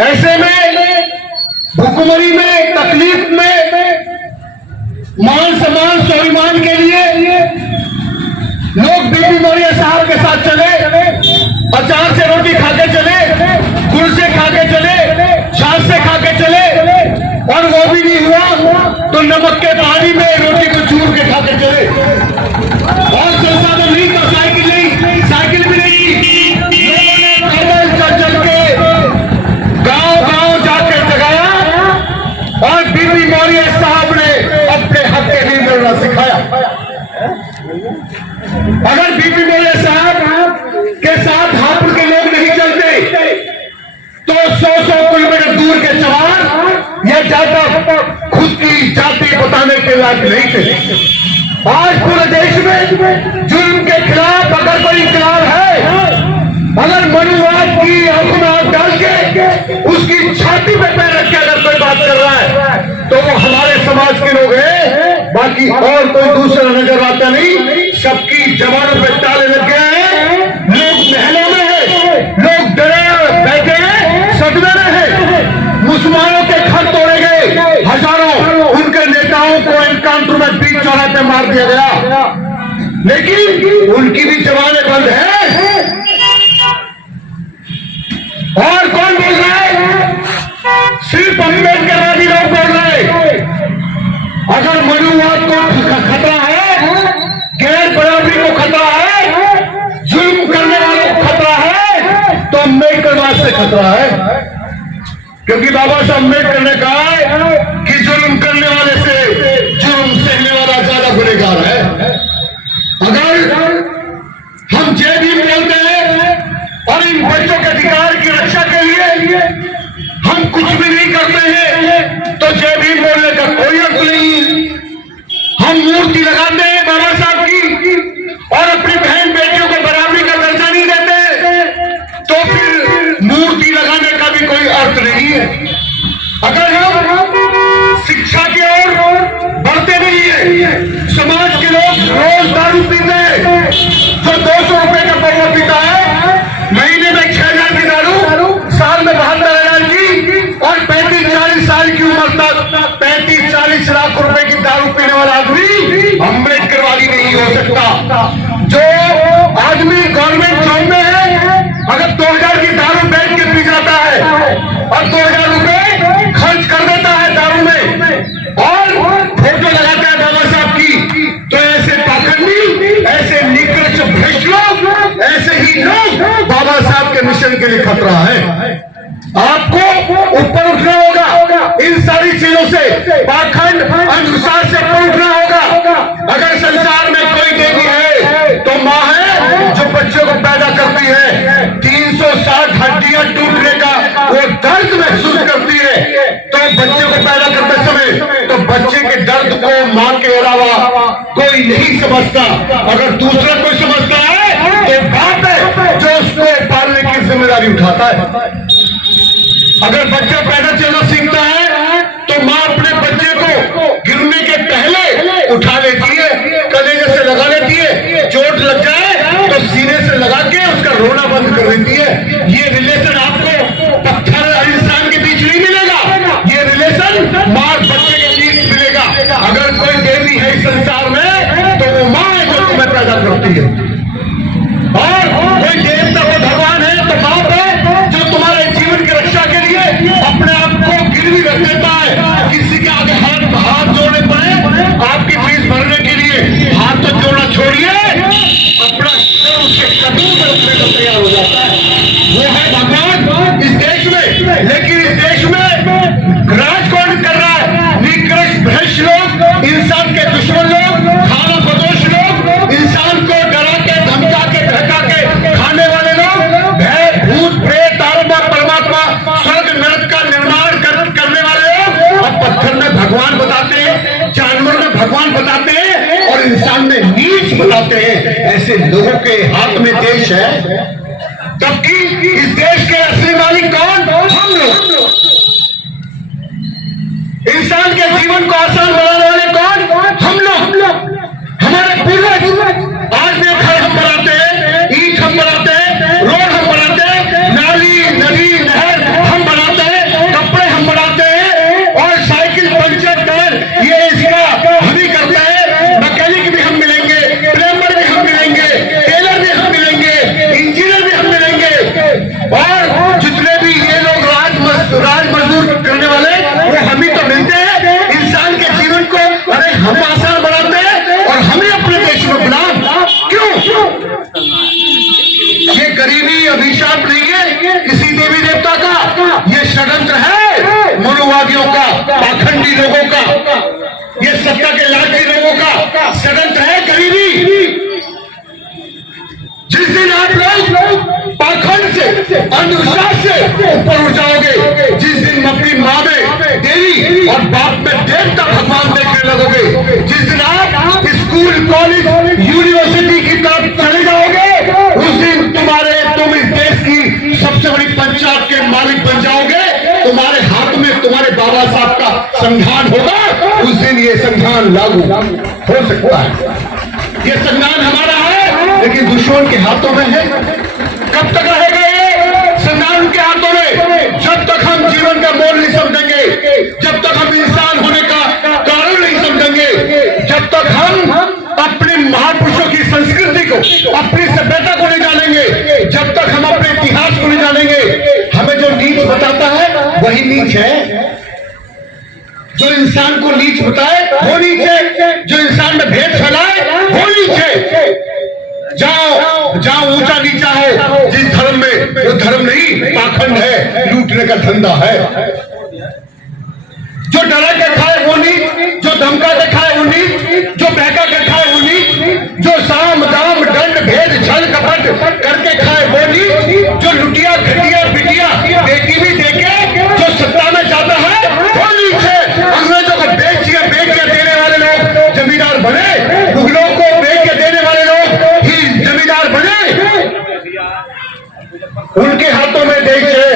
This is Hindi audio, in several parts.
ऐसे में भुखमरी में, तकलीफ में, मान सम्मान स्वाभिमान के लिए लोग बीबी मौर्य साहब के साथ चले, अचार से रोटी खाके चले, गुड़ से खाके चले, छाछ से खाके चले, और वो भी नहीं हुआ तो नमक के पानी में रोटी को चूर के खाके चले। और संसाधन नहीं तो साइकिल नहीं, साइकिल भी नहीं, लोगों ने पैदल चल के गांव जाके जगाया, और बीबी मौर्य साहब ने अपने हक के लिए लड़ना सिखाया। अगर बीबी मौर्य साहब के साथ हापुड़ के लोग नहीं चलते तो 100 किलोमीटर दूर के जवान या जाता खुद की जाति बताने के लायक नहीं थे। आज पूरे देश में जुल्म के खिलाफ अगर कोई इंकलाब है, अगर मनुवाद की आंखों में आंख डाल के उसकी छाती पे पैर रख के अगर कोई बात कर रहा है तो वो हमारे समाज के लोग हैं, बाकी और कोई दूसरा नजर आता नहीं। सबकी जवानों पे ताले लग गए हैं, लोग महलों में है, लोग डरे बैठे हैं, सदमे में है। मुसलमानों के घर तोड़े गए हजारों, उनके नेताओं को एनकाउंटर में बीच चौराहे पे मार दिया गया, लेकिन उनकी भी जवानें बंद है। और कौन बोल रहा है? सिर्फ अम्बेडकरवादी लोग बोल रहे हैं। अगर मनुवाद को खतरा है, गैर बराबरी को खतरा है, जुल्म करने वालों को खतरा है, तो अम्बेडकरवाद से खतरा है। क्योंकि बाबा साहब अम्बेडकर ने कहा है कि जुल्म करने वाले से जुल्म सहने वाला ज्यादा गुनहगार है। अगर हम जय भीम बोलते हैं और इन बच्चों के अधिकार की रक्षा के लिए हम कुछ भी नहीं करते हैं तो जय भीम बोलने का कोई अर्थ नहीं। हम मूर्ति लगाते हैं बाबा साहब की और अपनी बहन बेटियों को बराबरी का दर्जा नहीं देते तो फिर मूर्ति लगाने का भी कोई अर्थ नहीं है। अगर हम शिक्षा की ओर बढ़ते नहीं है, समाज के लोग रोज दारू पीते हैं, जो 200 रुपए का पौवा पीता है, महीने में 6,000 की दारू, साल में 72,000 की, और 35-40 साल की उम्र तक 35-40 लाख रुपए की दारू पीने वाला आदमी अम्बेडकर वाली नहीं हो सकता। जो आदमी गवर्नमेंट जॉब में है, अगर 2,000 की दारू बैठ के पी जाता है और 2,000 रुपए खर्च कर देता है दारू में और फोटो लगाता है बाबा साहब की, तो ऐसे पाखंडी, ऐसे निकृष्ट भ्रष्ट लोग, ऐसे ही लोग बाबा साहब के मिशन के लिए खतरा है। आपको ऊपर उठना होगा इन सारी चीजों से, पाखंड अंधविश्वास से ऊपर उठना होगा। अगर संसार में कोई देवी है तो माँ है जो बच्चों को पैदा करती है। 360 हड्डियां टूटने का वो दर्द महसूस करती है, तो बच्चे को पैदा करते समय तो बच्चे के दर्द को माँ के अलावा कोई नहीं समझता। अगर दूसरा कोई समझता है तो बाप है जो उसको पालने की जिम्मेदारी उठाता है। अगर बच्चा पैदा चलना सीखता है तो माँ अपने बच्चे को गिरने के पहले उठा लेती है, कलेजे से लगा लेती है, चोट लग जाए तो सीने से लगा के उसका रोना बंद कर देती है। ये रिलेशन आपको पत्थर और इंसान के बीच नहीं मिलेगा, ये रिलेशन माँ और बच्चे के बीच मिलेगा। अगर कोई देवी है इस संसार में तो वो माँ है जो तुम्हें पैदा करती है, और कोई देवता को भगवान है तो बाप है जो तुम्हारे जीवन की रक्षा के लिए अपने आप को गिरवी रख देता है। किसी के आगे हाथ जोड़ने पड़े आपकी फीस भरने के लिए, हाथ तो जोड़ना छोड़िए, अपना सर उसके कदम पर रखने को तैयार हो जाता है। वो है भगवान इस देश में। लेकिन इस देश में राज कौन कर रहा है? निकृष्ट भ्रष्ट लोग, इंसान के दुश्मन लोग, खाना बदोश लोग, इंसान को डरा के धमका के बहका के खाने वाले लोग, भय भूत प्रेत आत्मा परमात्मा स्वर्ग नरक का निर्माण करने वाले लोग अब पत्थर में भगवान बताते हैं, जानवर में भगवान बताते हैं और इंसान में नीच बताते हैं। ऐसे लोगों के हाथ में देश है, जबकि इस देश के असली मालिक कौन? हम लोग। इंसान के जीवन को आसान बनाने वाले कौन? हम लोग। हमारे पूर्वज आज भी घर हम बनाते हैं, ईंट हम बनाते हैं, रोड हम बनाते हैं, नाली नदी नहर हम बनाते हैं, सदंत है गरीबी। जिस दिन आप लोग पाखंड से, अंधविश्वास से ऊपर उठ जाओगे, जिस दिन अपनी माँ में देवी और बाप में देवता भगवान देखने लगोगे, जिस दिन आप स्कूल, कॉलेज, यूनिवर्सिटी की तरफ चले जाओगे, उस दिन तुम इस देश की सबसे बड़ी पंचायत के मालिक बन जाओगे। तुम्हारे हाथ में तुम्हारे बाबा साहब का संविधान होगा, उस दिन ये संविधान लागू हो सकता है। ये संविधान हमारा है, लेकिन दुश्मन के हाथों में है। कब तक रहेगा ये संविधान के हाथों में? जब तक हम जीवन का मोल नहीं समझेंगे, जब तक हम इंसान होने का कारण नहीं समझेंगे, जब तक हम अपने महापुरुषों की संस्कृति को, अपनी सभ्यता को नहीं जानेंगे, जब तक हम अपने इतिहास को नहीं जानेंगे। हमें जो नीच बताता है वही नीच है। जो इंसान को नीच बताए वो नीच है, जो इंसान में भेद फैलाए वो नीच है। जहां ऊंचा नीचा हो जिस धर्म में, वो धर्म नहीं, पाखंड है, लूटने का धंधा है। जो डरा के खाए वो नीच, जो धमका के खाए वो नीच, जो बहका के खाए वो नीच, जो साम दाम दंड भेद छल कपट करके खाए वो नीच, जो लुटिया घटिया बिटिया बेटी भी देके जो सत्ता में जाता है वो नीच है। अंग्रेजों को बेच के देने वाले लोग जमींदार बने, मुगलों को बेच के देने वाले लोग ही जमींदार बने। उनके हाथों में देश है,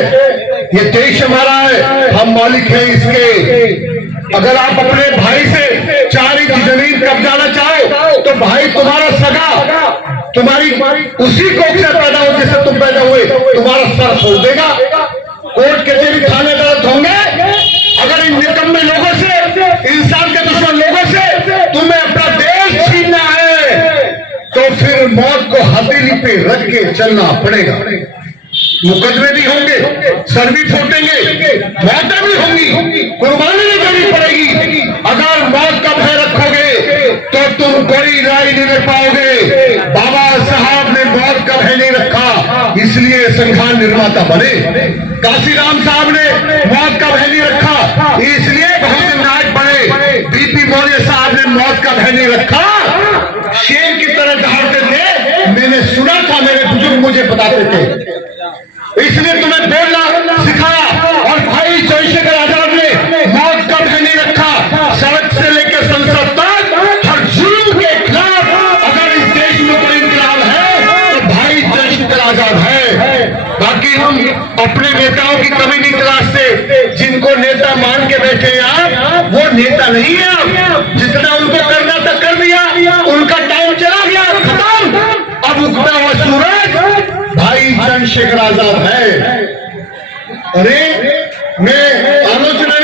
ये देश हमारा है, हम मालिक हैं इसके। अगर आप अपने भाई से 4 इंच जमीन कब्जाना चाहो तो भाई तुम्हारा सगा तुम्हारी उसी कोख से पैदा हो जिससे तुम पैदा हुए, तुम्हारा सर फोड़ देगा। कोर्ट कचहरी थाने दर्द होंगे। अगर इन निकम्मे लोगों से, इंसान के दुश्मन लोगों से तुम्हें अपना देश छीनना है तो फिर मौत को हथेली पे रख के चलना पड़ेगा। मुकदमे भी होंगे, सर भी फूटेंगे, मौतें भी होंगी, कुर्बानी भी करनी पड़ेगी। अगर मौत का भय रखोगे तो तुम कोई राय नहीं ले पाओगे। बाबा साहब ने मौत का भय नहीं रखा, इसलिए संविधान निर्माता बने। काशीराम साहब ने मौत का भय नहीं रखा, इसलिए बहुजन नायक बने। बीपी मौर्य साहब ने मौत का भय नहीं रखा, शेर की तरह दहाड़ते थे। मैंने सुना था, मेरे बुजुर्ग मुझे बताते थे, इसलिए तुम्हें बोलना सिखाया। और भाई चंद्रशेखर आजाद ने मौत का भय नहीं रखा। सड़क से लेकर संसद तक हर जुल्म के खिलाफ अगर इस देश में कोई इंकलाब है तो भाई चंद्रशेखर आजाद है। बाकी हम अपने नेताओं की कमी नहीं तलाशते। जिनको नेता मान के बैठे आप, वो नेता नहीं है। आप जितना उनको करना था कर दिया, उनका टाइम चला गया, खत्म। अब उगता हुआ सूरज भाई चंद्रशेखर आजाद है। अरे मैं आलोचना